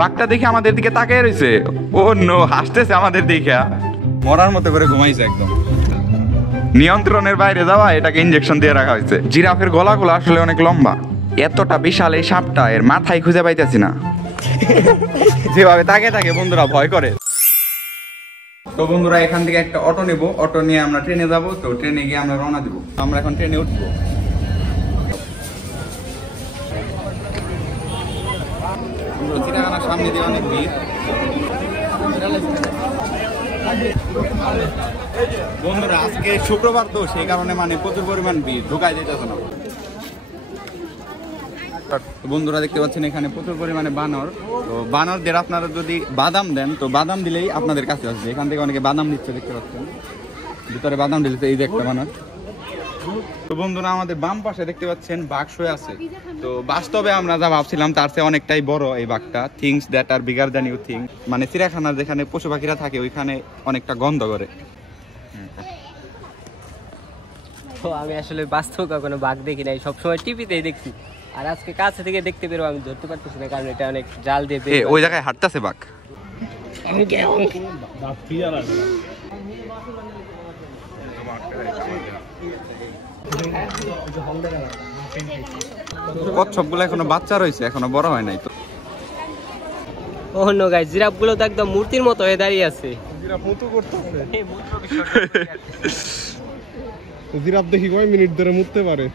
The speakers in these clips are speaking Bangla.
বাঘটা দেখে আমাদের দিকে তাকিয়ে রয়েছে, ও নো, হাসতেছে আমাদের দিকে, মরার মতো করে ঘুমাইছে একদম। নিয়ন্ত্রণের বাইরে যাওয়া, এটাকে ইনজেকশন দিয়ে রাখা হয়েছে। জিরাফের গলাগুলো আসলে অনেক লম্বা, এতটা বিশাল এই সাপটা, এর মাথায় খুঁজে পাইতেছি না। যেভাবে তাকিয়ে থাকে বন্ধুরা ভয় করে। তো বন্ধুরা এখান থেকে একটা অটো নেব, অটো নিয়ে আমরা ট্রেনে যাব। তো ট্রেনে গিয়ে আমরা রওনা দিব। আমরা এখন ট্রেনে উঠবো। চিড়িয়াখানার সামনে দিয়ে অনেক ভিড়। বন্ধুরা আজকে শুক্রবার, তো সেই কারণে মানে প্রচুর পরিমাণ ভিড়, ঢোকায় যেতেছে না। বন্ধুরা দেখতে পাচ্ছেন এখানে প্রচুর পরিমাণে বানর। তো বানরদের আপনারা যদি বাদাম দেন, তো বাদাম দিলেই আপনাদের কাছে আসবে। এখান থেকে অনেকে বাদাম নিচ্ছে, দেখতে পাচ্ছেন ভিতরে বাদাম দিচ্ছে। এই যে একটা বানর। তো বন্ধুরা আমাদের বাম পাশে দেখতে পাচ্ছেন বাঘ শুয়ে আছে। তো বাস্তবে আমরা যা ভাবছিলাম তার চেয়ে অনেকটাই বড় এই বাঘটা। Things that are bigger than you think. মানে চিড়িয়াখানার যেখানে পশু পাখিরা থাকে ওইখানে অনেকটা গন্ধ করে। তো আমি আসলে বাস্তব কখনো বাঘ দেখি নাই, সবসময় টিভিতেই দেখছি। আর আজকে কাছে থেকে দেখতে পেরো আমি ধরতে পারতেছি না, কারণ এটা অনেক জাল দিয়ে ওই জায়গায় হাঁটতেছে বাঘ। কচ্ছপ গুলো এখনো বাচ্চা রয়েছে, এখনো বড় হয় নাই। তো অন্য গাছ জিরাফ গুলো তো একদম মূর্তির মতো হয়ে দাঁড়িয়ে আছে। জিরাফ দেখি কয় মিনিট ধরে মুততে পারে।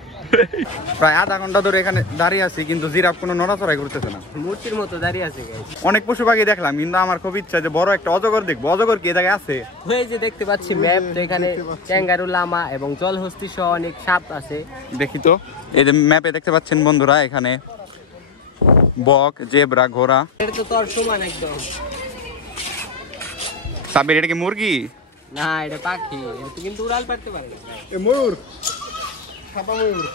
প্রায় আধা ঘন্টা ধরে এখানে দাঁড়িয়ে আছি, কিন্তু জিরাফ কোনো নড়াচড়াই করতেছে না, মূর্তির মতো দাঁড়িয়ে আছে। অনেক পশু পাখি দেখলাম, কিন্তু আমার খুব ইচ্ছা যে বড় একটা অজগর দেখবো। অজগর কি এ জায়গায় আছে? ওই যে দেখতে পাচ্ছি ম্যাপ, তো এখানে ক্যাঙ্গারু, লামা এবং জলহস্তি সহ অনেক সাপ আছে। দেখি তো, এই যে ম্যাপে দেখতে পাচ্ছেন বন্ধুরা, এখানে বক, জেব্রা, ঘোড়া। এটা তো তোর সমান একদম। সাবির, এটা কি মুরগি? না, এটা পাখি। এটা তো কিন্তু উড়াল পারতে পারে না। এ ময়ূর, সাদা ময়ূর,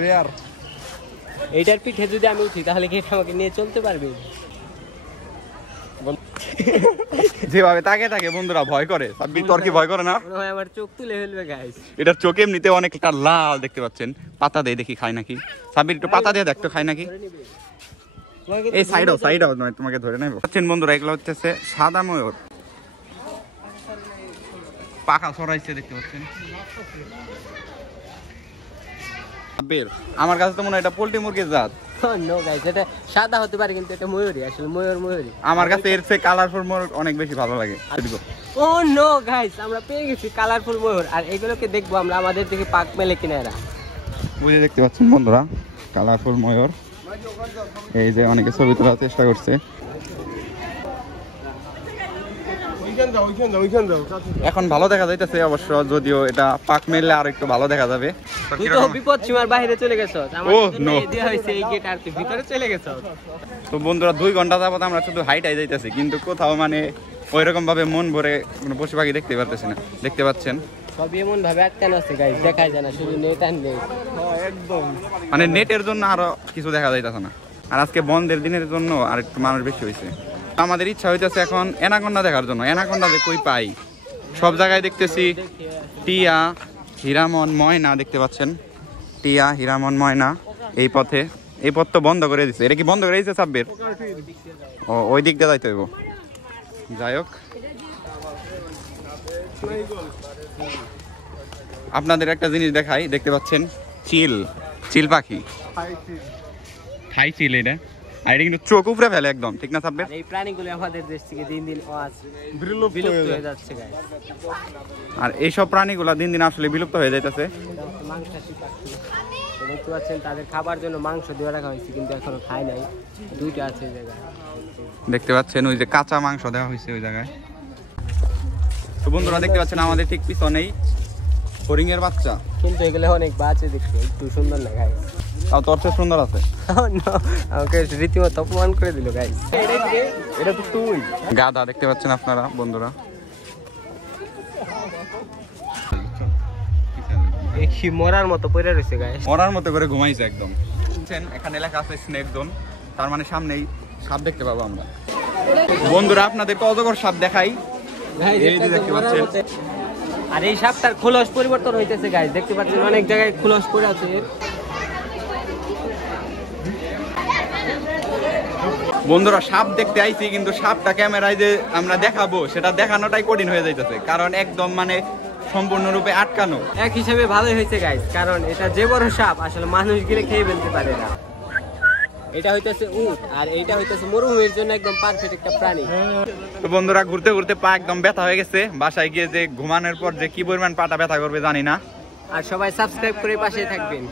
রেয়ার। এইটার পিঠে যদি আমি উঠি তাহলে কি এটা আমাকে নিয়ে চলতে পারবে? যেভাবে তাকিয়ে থাকে বন্ধুরা ভয় করে। সাব্বির, তোর কি ভয় করে না? মনে হয় আমার চোখ তুলে ফেলবে গাইস। এটার চোখ এমনিতে অনেকটা লাল, দেখতে পাচ্ছেন। পাতা দিয়ে দেখি খায় নাকি। সাব্বির একটু পাতা দিয়ে দেখতো খায় নাকি। এই সাইডও নয়, তোমাকে ধরে নেব। পাচ্ছেন বন্ধুরা, এগুলো হচ্ছে সাদা ময়ূর, পাখা ছড়াইছে, দেখতে পাচ্ছেন। সাব্বির, আমার কাছে তো মনে হয় এটা পোল্ট্রি মুরগির জাত। নো গাইস, এটা সাদা হতে পারে কিন্তু এটা ময়ূরই, আসলে ময়ূরই। আমার কাছে এর চেয়ে কালারফুল ময়ূর অনেক বেশি ভালো লাগে। ও নো গাইস, আমরা পেয়ে গেছি কালারফুল ময়ূর। আর এগুলোকে দেখবো আমরা আমাদের দিকে পাক মেলে কিনা এরা। বুঝে দেখতে পাচ্ছেন বন্ধুরা, কালারফুল ময়ূর। এই যে অনেকে ছবি তোলার চেষ্টা করছে। এখন ভালো দেখা যাইতেছে অবশ্য, যদিও এটা পাক মেললে আর একটু ভালো দেখা যাবে। তুই তো বিপদ সীমার বাইরে চলে গেছস, আমাদের জন্য দেয়া হইছে এই গেট, আর তুই ভিতরে চলে গেছস। তো বন্ধুরা 2 ঘন্টা যাবত আমরা শুধু হাইটাই যাইতেছি, কিন্তু কোথাও মানে ওইরকম ভাবে মন ভরে কোনো পশু পাখি দেখতে পারতেছি না। দেখতে পাচ্ছেন সবই এমন ভাবে আটকানো আছে গাইস, দেখাই যায় না, শুধু নেট আর নেট। একদম মানে নেটের জন্য আরো কিছু দেখা যাইতেছে না। আর আজকে বন্ধের দিনের জন্য আর একটু মানুষ বেশি হয়েছে। আমাদের ইচ্ছা হইতেছে এখন অ্যানাকোন্ডা দেখার জন্য। অ্যানাকোন্ডা যে কই পাই, সব জায়গায় দেখতেছি টিয়া, হীরামন, ময়না। দেখতে পাচ্ছেন টিয়া, হীরামন, ময়না। এই পথ তো বন্ধ করে দিচ্ছে। এটা কি বন্ধ করে দিচ্ছে সাব্বির? ও, ওই দিক দিয়ে যাইতে হইব। যাই হোক, আপনাদের একটা জিনিস দেখাই। দেখতে পাচ্ছেন চিল পাখি, থাই চিল। এটা আর এটা কিন্তু চোখ উপরে ফেলে একদম, ঠিক না সাব্বির? এই প্রাণীগুলো আমাদের দেশ থেকে দিন দিন বিলুপ্ত হয়ে যাচ্ছে গাইস। আর এইসব প্রাণীগুলো দিন দিন আসলে বিলুপ্ত হয়ে যাইতেছে। দেখতে পাচ্ছেন তাদের খাবার জন্য মাংস দিয়ে রাখা হয়েছে, কিন্তু এখনো খায় নাই। 2টা আছে এই জায়গায়, দেখতে পাচ্ছেন ওই যে কাঁচা মাংস দেওয়া হয়েছে ওই জায়গায়। তো বন্ধুরা দেখতে পাচ্ছেন আমাদের ঠিক পিছনেই হরিং এর বাচ্চা, কিন্তু এগুলো অনেক বাজে দেখতে, একটু সুন্দর না গাইস। তাও তোর চেয়ে সুন্দর আছে। আমাকে রীতিমতো অপমান করে দিল গাইস। এটা তো তুই। গাধা দেখতে পাচ্ছেন আপনারা বন্ধুরা। কি মরার মতো পড়ে রয়েছে গাইস, মরার মতো করে ঘুমাইছে একদম। এখানে লেখা আছে স্নেক জোন, তার মানে সামনেই সাপ দেখতে পাবো আমরা। বন্ধুরা আপনাদের অজগর সাপ দেখাই। এই যে দেখতে পাচ্ছেন, আর এই সাপটার খোলস পরিবর্তন হইতেছে গাইস, দেখতে পাচ্ছেন অনেক জায়গায় খোলস পড়ে আছে। বন্ধুরা সাপ দেখতে আইছি, কিন্তু সাপটা ক্যামেরায় যে আমরা দেখাবো সেটা দেখানোটাই কঠিন হয়ে যাইতেছে, কারণ একদম মানে সম্পূর্ণরূপে আটকানো। এক হিসাবে ভালোই হয়েছে গাইস, কারণ এটা যে বড় সাপ আসলে মানুষ গিলে খেয়ে ফেলতে পারে না। এটা হইতেছে উট, আর এইটা হইতেছে মরুভূমির জন্য একদম পারফেক্ট একটা প্রাণী। তো বন্ধুরা ঘুরতে ঘুরতে পা একদম ব্যথা হয়ে গেছে, বাসায় গিয়ে যে ঘুমানোর পর যে কি পরিমাণ পাটা ব্যথা করবে জানি না। আর সবাই সাবস্ক্রাইব করে পাশে থাকবেন।